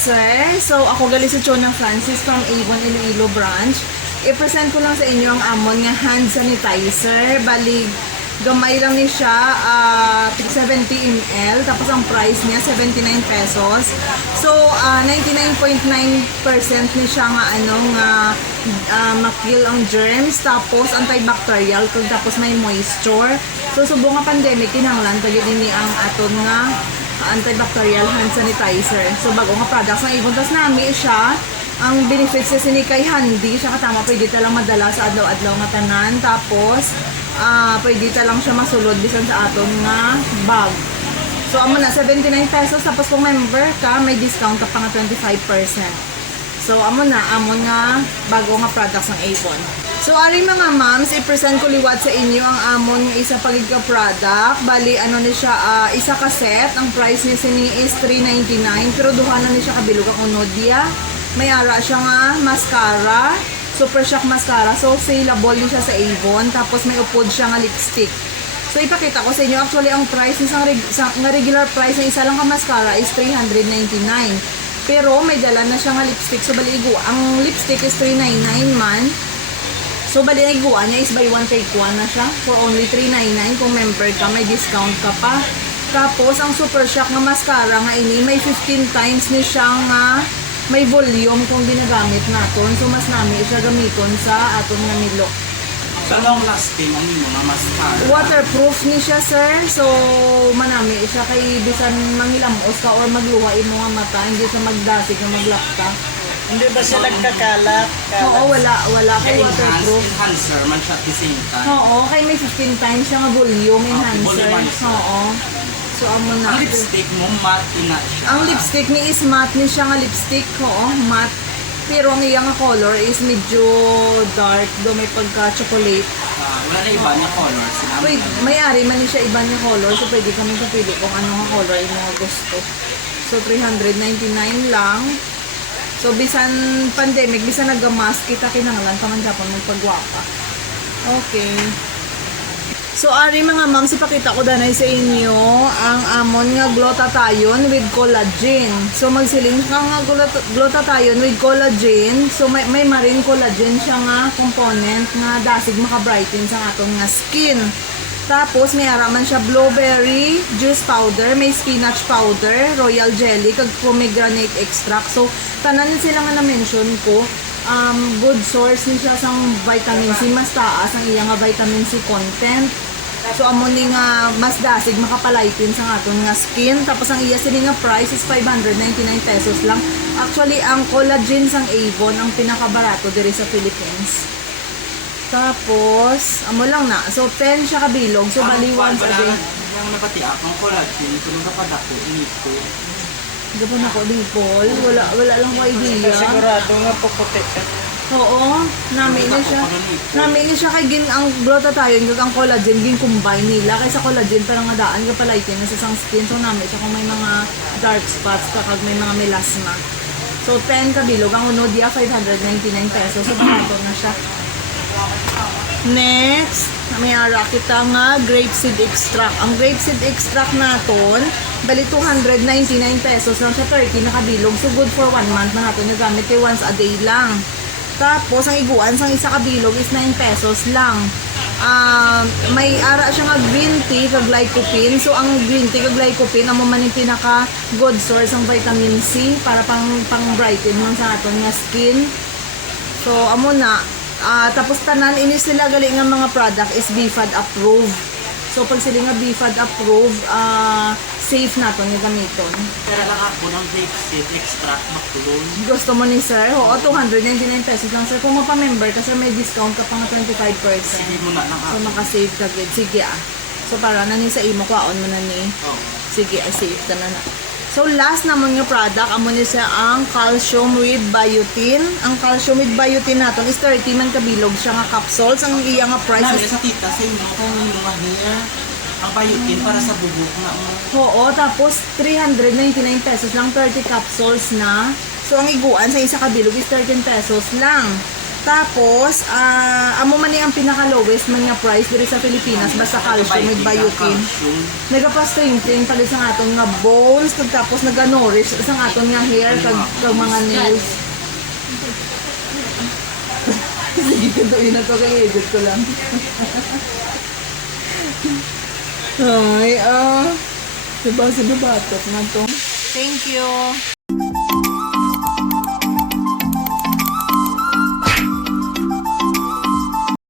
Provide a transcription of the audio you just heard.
sir. So, ako gali si Chona Francis from Avon Iloilo branch. I-present ko lang sa inyo ang amon nga hand sanitizer. Bali, gamay lang ni siya, 70 ml. Tapos ang price niya, 79 pesos. So, 99.9% ni siya nga, makil ang germs. Tapos, antibacterial. Tapos, may moisture. So, subong nga pandemic, kinanglan, tagit ini ang aton nga antibacterial hand sanitizer. So, bago nga products ng Avon. Tapos nami siya, ang benefits niya sinikay handy. Siya katama, pwede talang madala sa adlaw-adlaw nga tanan. Tapos, pwede talang siya masulod bisan sa aton nga bag. So, amo na, 79 pesos. Tapos kung member ka, may discount ka pa nga 25%. So, amo na, amon nga bago nga products ng Avon. So, ari mga moms, i-present ko liwat sa inyo ang amon nga isa pagigka product. Bali, ano ni siya, isa ka set. Ang price niya sini is $3.99. Pero duha na ni siya kabilog ang unod dia. May ara siya nga mascara. Super Shock mascara. So, saleable din siya sa Avon. Tapos, may upod siya nga lipstick. So, ipakita ko sa inyo. Actually, ang price ng regular price ng isa lang ka mascara is $399. Pero, may dala na siya nga lipstick. So, baligo. Ang lipstick is $399 man. So, bali na iguan niya is buy one take one na siya for only $399. Kung member ka, may discount ka pa. Tapos, ang Super Shock na mascara nga ini, may 15 times ni siya nga may volume kung ginagamit naton. So, mas nami siya gamiton sa aton nga nilo. So, long lasting ang imo nga mascara. Waterproof ni siya, sir. So, manami siya kay bisan mangilamos ka or magluha imo nga mata. Hindi siya magdasig na maglakta. Hindi ba siya nagkakalat? Oo, wala kay waterproof. Enhancer man siya at the same time. Oo, kay may 15 times siya nga volume enhancer. volume enhancer. Oo. So, amo na. Ang lipstick mo, matte na siya. Ang lipstick ni is matte ni siya nga lipstick. Oo, matte. Pero ang iyang color is medyo dark. Do may pagka-chocolate. Wala na iba niya colors. Wait, may-ari man ni siya iba niya color. So, pwede kami kapili kung ano nga color yung mga gusto. So, $399 lang. So, bisan pandemic, bisan nag-mask, kita kinangalan pa man Japon magpagwapa. Okay. So, ari mga moms, ipakita ko danay sa inyo ang amon nga glutathione with collagen. So, magsiling ka nga glutathione with collagen. So, may marine collagen siya nga component nga dasig maka-brighten sa aton nga skin. Tapos, may araman siya blueberry juice powder, may spinach powder, royal jelly, kag pomegranate extract. So, tanan sila nga na-mention ko, good source ni siya sang vitamin C, mas taas ang iyang nga vitamin C content. So, amo ni nga mas dasig makapalighten sa aton nga skin. Tapos, ang iya sila nga price is 599 pesos lang. Actually, ang collagen sang Avon ang pinakabarato diri sa Philippines. Tapos, amo lang na. So, 10 siya kabilog. So, bali once a day. Yung napatiak, ang collagen, kung nakapadako, inito. Hindi po na ko dipol. Wala lang ko idea. Sigurado nga puputi ka. Oo, namin ni siya kay gin ang glutathione kag ang collagen gin combine nila kaysa collagen parang nga daan ka palighten na sa sang skin. So namin siya kung may mga dark spots kag may mga melasma. So 10 kabilog ang unod dia 599 pesos. So barato na siya. Next, may ara kita nga grapeseed extract. Ang grapeseed extract naton, bali 299 pesos lang siya, 30 na kabilog. So good for 1 month na naton nagamit kay once a day lang. Tapos, ang iguan sang isa kabilog is 9 pesos lang. May ara siya nga green tea kag lycopene. So, ang green tea kag lycopene, amo man yung pinaka good source ng vitamin C para pang brighten man sa aton nga skin. So, amo na. Tapos, tanan, inis nila gali nga mga product is BFAD approved. So, pag sila nga BFAD approved, safe naton yung gamiton. Pero lang ako ng grapeseed extract makulon. Gusto mo ni sir? Oo, 299 pesos lang sir. Kung mapa-member ka sir, may discount ka pang 25%. Sige mo na lang So, ako. makasave ka gid. Sige So, para na ni sa imo, kwaon mo na ni. Oh. Sige, save ka na na. So, last naman yung product, amo ni siya ang calcium with biotin. Ang calcium with biotin natin is 30 man kabilog siya nga capsules. Ang iya nga price Namin is... sa tita sa inyo kung mga hair, ang biotin para sa bubuk na mo. Oo, tapos 399 pesos lang, 30 capsules na. So, ang iguan sa isa kabilog is 13 pesos lang. Tapos, amo man ni ang pinaka-lowest man nga price diri sa Pilipinas basta calcium with biotin. Nagapa-strengthen pag isang aton nga bones, kag tapos naga-nourish isang aton nga hair kag mga nails. Sige, tutuin na to kay edit ko lang. Ay, diba si babatok na to. Thank you.